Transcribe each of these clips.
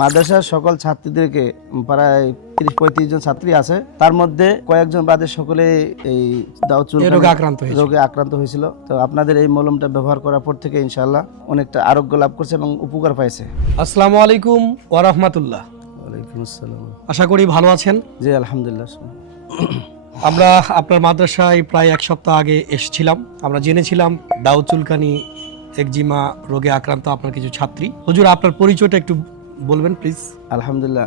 মাদ্রাসার সকল ছাত্রীদেরকে প্রায় 30-35 জন ছাত্রী আছে, তার মধ্যে কয়েকজন বাদে সকলে এই দাও চুলকানি রোগে আক্রান্ত হয়েছিল। তো আপনাদের এই মলমটা ব্যবহার করার পর থেকে ইনশাআল্লাহ অনেকটা আরোগ্য লাভ করছে এবং উপকার পাইছে। আসসালামু আলাইকুম ওয়া রাহমাতুল্লাহ। ওয়ালাইকুম আসসালাম। আশা করি ভালো আছেন। জি আলহামদুলিল্লাহ। আমরা আপনার মাদ্রাসায় প্রায় এক সপ্তাহ আগে এসেছিলাম। আমরা জেনেছিলাম দাও চুলকানি একজিমা রোগে আক্রান্ত আপনার কিছু ছাত্রী। হুজুর, আপনার পরিচয়টা একটু বলবেন প্লিজ। আলহামদুলিল্লাহ,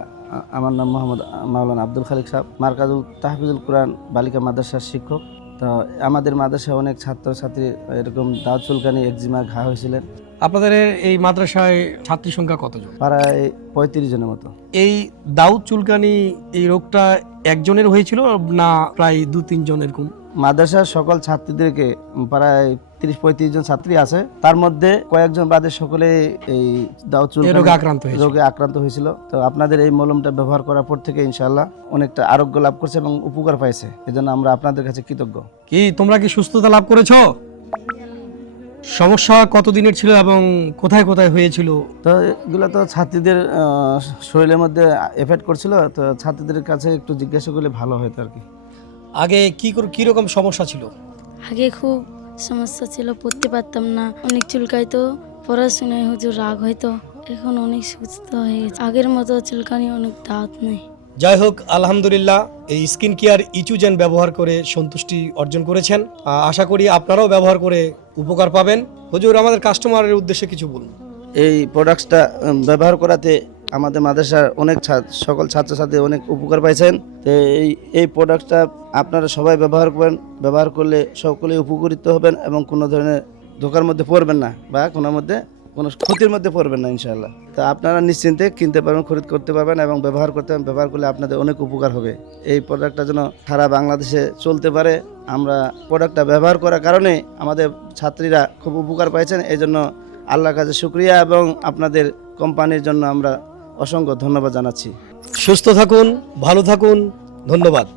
আমার নাম মোহাম্মদ মাওলানা আব্দুল খালিক সাহেব, মার্কাজুল তাহফিজুল কোরআন বালিকা মাদ্রাসার শিক্ষক। তো আমাদের মাদ্রাসায় অনেক ছাত্রছাত্রী এরকম দাও চুলকানি একজিমা ঘা হয়েছিলেন। আপনাদের এই মাদ্রাসায় ছাত্রী সংখ্যা কতজন? প্রায় 35 জনের মতো। এই দাও চুলকানি এই রোগটা একজনের হয়েছিল না প্রায় 2-3 জন এরকম? মাদ্রাসার সকল ছাত্রীদেরকে প্রায় 30-35 জন ছাত্রী আছে, তার মধ্যে কয়েকজন বাদে সকলে এই দাও চুলকানি রোগে আক্রান্ত হয়েছিল। তো আপনাদের এই মলমটা ব্যবহার করার পর থেকে ইনশাআল্লাহ অনেকটা আরোগ্য লাভ করছে এবং উপকার পাইছে। এজন্য আমরা আপনাদের কাছে কৃতজ্ঞ। কি তোমরা কি সুস্থতা লাভ করেছো? সমস্যা কতদিনের ছিল এবং কোথায় কোথায় হয়েছিল? তো এগুলো তো ছাত্রীদের শরীরের মধ্যে এফেক্ট করছিল, তো ছাত্রীদের কাছে একটু জিজ্ঞাসা করলে ভালো হতো আর কি। আগে কি রকম সমস্যা ছিল? আগে খুব সমস্যা ছিল, পড়তে পারতাম না, অনেক চুলকাইতো, পড়াশোনায় হুজুর রাগ হইতো। এখন অনেক সুস্থ হয়ে গেছে, আগের মতো চুলকানি অনেক দাঁত নেই। যাই হোক, আলহামদুলিল্লাহ, এই স্কিন কেয়ার ইচুজেন ব্যবহার করে সন্তুষ্টি অর্জন করেছেন। আশা করি আপনারাও ব্যবহার করে উপকার পাবেন। হুজুর, আমাদের কাস্টমারের উদ্দেশ্যে কিছু বলুন। এই প্রোডাক্টটা ব্যবহার করাতে আমাদের মাদ্রাসার অনেক সকল ছাত্রছাত্রী অনেক উপকার পাইছেন। তো এই প্রোডাক্টটা আপনারা সবাই ব্যবহার করবেন। ব্যবহার করলে সকলে উপকৃত হবেন এবং কোনো ধরনের ধোকার মধ্যে পড়বেন না বা কোনো ক্ষতির মধ্যে পড়বেন না ইনশাআল্লাহ। তো আপনারা নিশ্চিন্তে কিনতে পারবেন, খরিদ করতে পারবেন এবং ব্যবহার করলে আপনাদের অনেক উপকার হবে। এই প্রোডাক্টটা যেন সারা বাংলাদেশে চলতে পারে, আমরা প্রোডাক্টটা ব্যবহার করার কারণে আমাদের ছাত্রীরা খুব উপকার পাইছেন। এই জন্য আল্লাহর কাছে শুকরিয়া এবং আপনাদের কোম্পানির জন্য আমরা অসংখ্য ধন্যবাদ জানাচ্ছি। সুস্থ থাকুন, ভালো থাকুন, ধন্যবাদ।